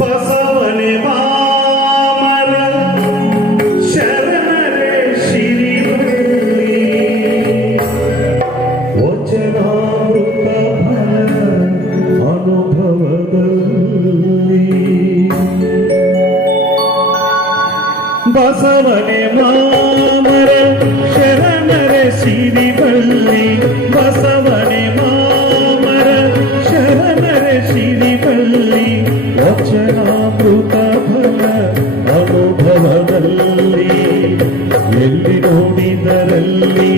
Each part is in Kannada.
ಬಸವನೆ ಮಾಮರ ಶರಣರೇ ಶಿರಿಬಳ್ಳಿ ವಚನಾಮೃತ ಅನುಭವದಲ್ಲಿ ಬಸವನೆ ಮಾಮರ ಶರಣರೇ ಶಿರಿಬಳ್ಳಿ ಬಸವನೆ ಮಾಮರ ಶರಣರೇ ಶಿರಿಬಳ್ಳಿ ವಚನಾಮೃತ ಫಲ ಅನುಭವದಲ್ಲಿ ಎಲ್ಲಿ ನೋಡಿದರಲ್ಲಿ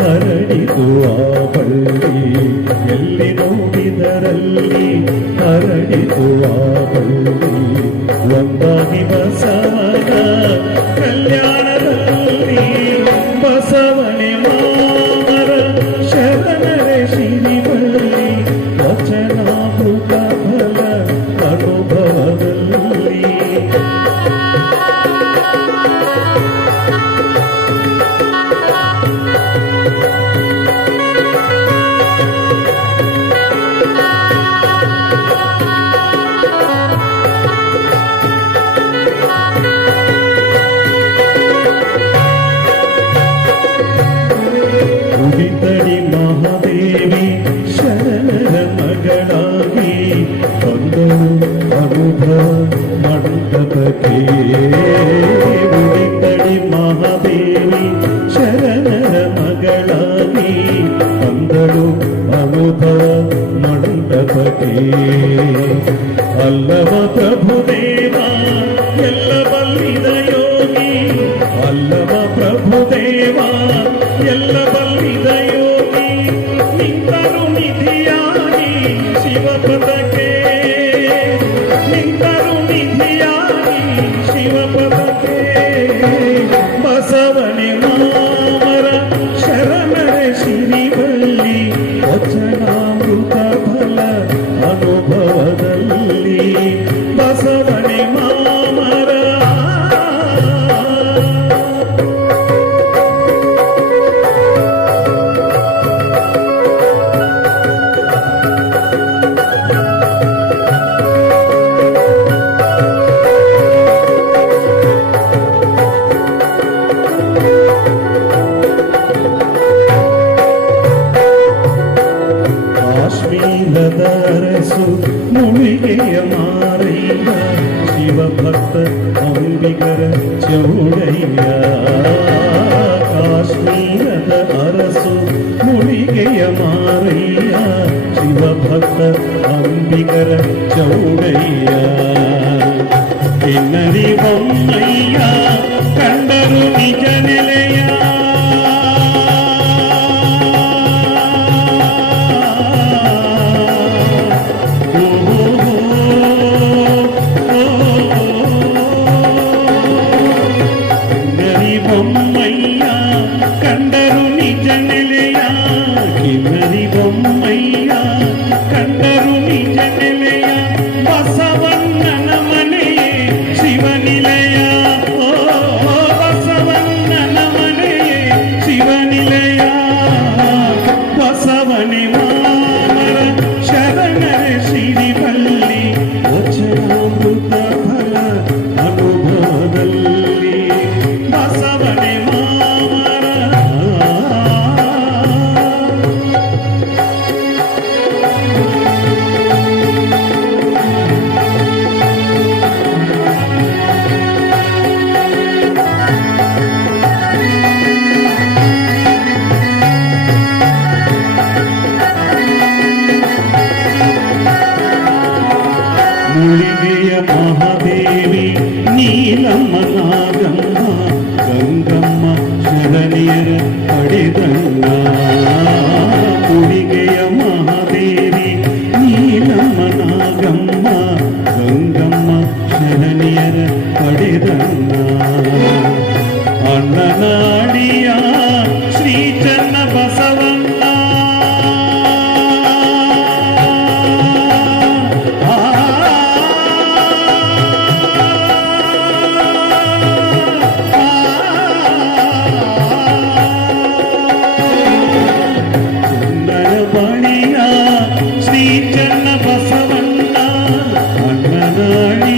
ಹರಡಿತು ಆ ಬಳ್ಳಿ ಎಲ್ಲಿ ನೋಡಿದರಲ್ಲಿ ಹರಡಿತು ಆ ಬಳ್ಳಿ ಒಂದಾಗಿ ಬಸವನ ಕಲ್ಯಾಣದಲ್ಲಿ ಬಸವನೆ ಮಾಮರ ಶರಣರೇ ಶಿರಿಬಳ್ಳಿ ವಚನಾಮೃತ ಫಲ ಅನುಭವದಲ್ಲಿ ಉಡಿತಡಿ ಮಹಾದೇವಿ ಶರಣರ ಮಗಳಾಗಿ ಬಂದಳು ಅನುಭವ ಮಂಟಪಕ್ಕೆ ಉಡಿತಡಿ ಮಹಾದೇವಿ ಶರಣರ ಮಗಳಾಗಿ ಬಂದಳು ಅನುಭವ ಮಂಟಪಕ್ಕೆ ಅಲ್ಲವ ಪ್ರಭುದೇವ ಎಲ್ಲ ಬಲ್ಲಿದ ಯೋಗಿ ಅಲ್ಲವ ಪ್ರಭುದೇವ ಎಲ್ಲ ಬಲ್ಲಿದ ಯೋಗಿ ನಿಂತರು ನಿಧಿಯಾಗಿ ಶಿವಪದಕ್ಕೆ ನಿಂತರು ನಿಧಿಯಾಗಿ ಶಿವಪದಕ್ಕೆ ಬಸವನೆ ಮಾಮರ ಶರಣರೇ ಶಿರಿಬಳ್ಳಿ ವಚನಾಮೃತ ಫಲ ಅನುಭವದಲ್ಲಿ ಬಸವನೆ ಮಾಮರ ಕಾಶ್ಮೀರದರಸು ಮುಳಿಗೆಯ ಮಾರಯ್ಯ ಶಿವಭಕ್ತ ಅಂಬಿಗರ ಚೌಡಯ್ಯ ಕಾಶ್ಮೀರದ ಅರಸು ಮುಳಿಗೆಯ ಮಾರಯ್ಯ ಶಿವಭಕ್ತ ಅಂಬಿಗರ ಚೌಡಯ್ಯ ಕಿನ್ನರಿ ಬೊಮ್ಮಯ್ಯ ಕಂಡರು ನಿಜ ನೆಲೆಯ ಬೊಮ್ಮಯ್ಯ ಕಂಡರು ನಿಜ ನೆಲೆಯ ಕಿನ್ನರಿ ಬೊಮ್ಮಯ್ಯ ಕಂಡರು ನಿಜ ನೆಲೆಯ ಬಸವಣ್ಣನ ಮನೆಯೇ ಶಿವನಿಲಯ ಬಸವಣ್ಣನ ಮನೆಯೇ ಶಿವನಿಲಯ ಬಸವನೆ ಮಾಮರ ಶರಣರೇ ಶಿರಿಬಳ್ಳಿ ವಚನಾಮೃತ ಫಲ ಅನುಭವದಲ್ಲಿ ಬಸವನೆ ಮಾಮರ ಮುಳಿಗೆಯ ಮಹಾದೇವಿ ನೀಲಮ್ಮ ನಾಗಮ್ಮ ಗಂಗಮ್ಮ ಶರಣಿಯರ ಪಡೆದಲ್ಲ ಮುಳಿಗೆಯ ಮಹಾದೇವಿ ನೀಲಮ್ಮ ನಾಗಮ್ಮ ಗಂಗಮ್ಮ ಶರಣಿಯರ ಪಡೆದಲ್ಲ ಅಣ್ಣನಾಡಿಯ ಶ್ರೀ ಚನ್ನ ಬಸವಣ್ಣ ಶ್ರೀ ಚನ್ನ ಬಸವಣ್ಣ ಅಣ್ಣನಾಡಿ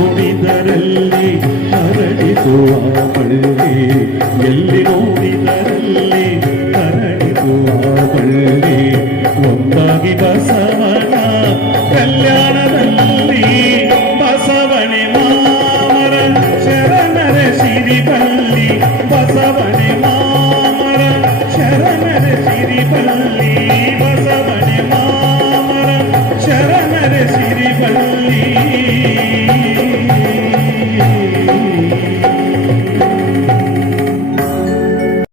ನೋಡಿದರಲ್ಲಿ ಹರಡಿತು ಆ ಬಳ್ಳಿ ಎಲ್ಲಿ ನೋಡಿದರಲ್ಲಿ ಹರಡಿತು ಆ ಬಳ್ಳಿ ಒಂದಾಗಿ ಬಸವನ ಕಲ್ಯಾಣದಲ್ಲಿ ಬಸವನೆ ಮಾಮರ ಶರಣರ ಸಿರಿಬಲ್ಲಿ ಬಸವನೆ